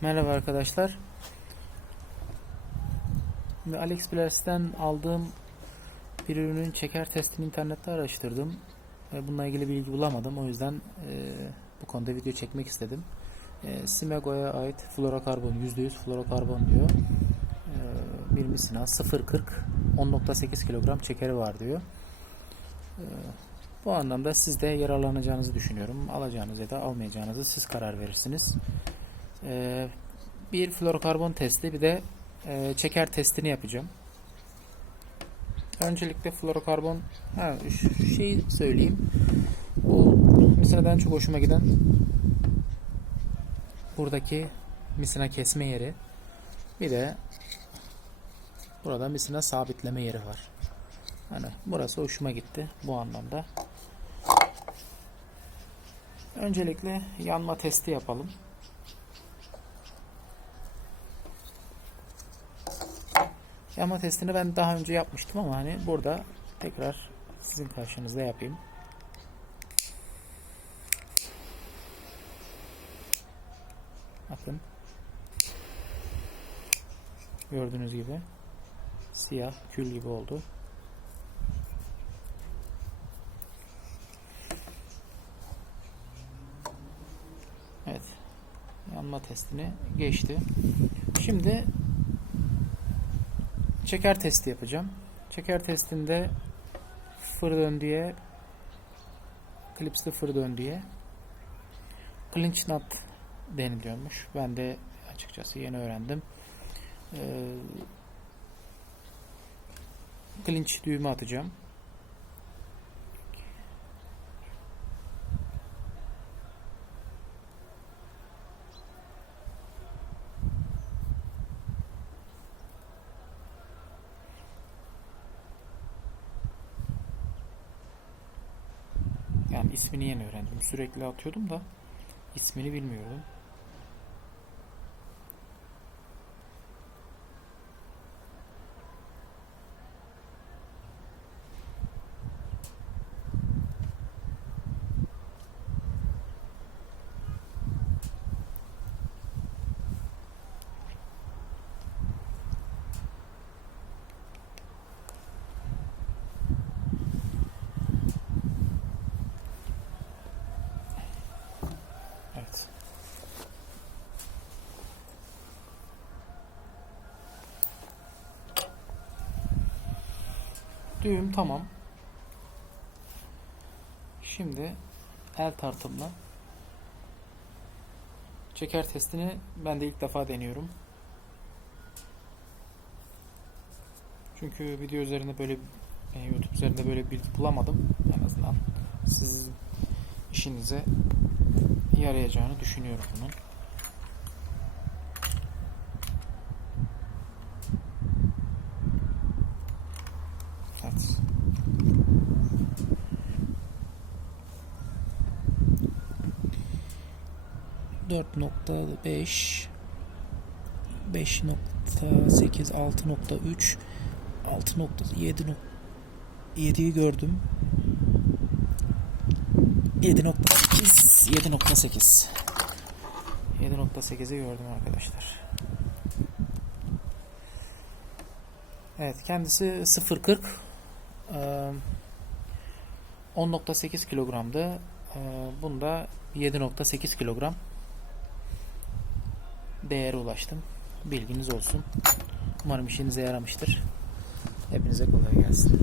Merhaba arkadaşlar. Şimdi AliExpress'ten aldığım bir ürünün çeker testini internette araştırdım. Ve bununla ilgili bilgi bulamadım. O yüzden e, bu konuda video çekmek istedim. E, Simego'ya ait fluorokarbon %100 fluorokarbon diyor. E, bir misina 0.40 10.8 kilogram çekeri var diyor. E, bu anlamda siz de yararlanacağınızı düşünüyorum. Alacağınız ya da almayacağınızı siz karar verirsiniz. Ee, bir fluorokarbon testi bir de e, çeker testini yapacağım. Öncelikle fluorokarbon ha, şu şeyi söyleyeyim. Bu en çok hoşuma giden buradaki misina kesme yeri. Bir de burada misina sabitleme yeri var. Hani burası hoşuma gitti bu anlamda. Öncelikle yanma testi yapalım. Yama testini ben daha önce yapmıştım ama hani burada tekrar sizin karşınızda yapayım. Bakın. Gördüğünüz gibi siyah kül gibi oldu. Evet. Yanma testini geçti. Şimdi çeker testi yapacağım. Çeker testinde fır döndüye klipsli fır döndüye clinch knot deniliyormuş. Ben de açıkçası yeni öğrendim. Ee, clinch düğümü atacağım. Yani ismini yeni öğrendim. Sürekli atıyordum da ismini bilmiyordum. Evet. Düğüm tamam. Şimdi el tartımla çeker testini ben de ilk defa deniyorum. Çünkü video üzerinde böyle e, YouTube üzerinde böyle bir bulamadım. En azından sizin işinize yarayacağını düşünüyorum bunun. Evet. Dört nokta beş beş nokta sekiz altı nokta üç altı nokta yedi yediyi gördüm 7.8 7.8 7.8'i gördüm arkadaşlar. Evet kendisi 0.40 eee, 10.8 kilogramdı. Bunda 7.8 kilogram değere ulaştım. Bilginiz olsun. Umarım işinize yaramıştır. Hepinize kolay gelsin.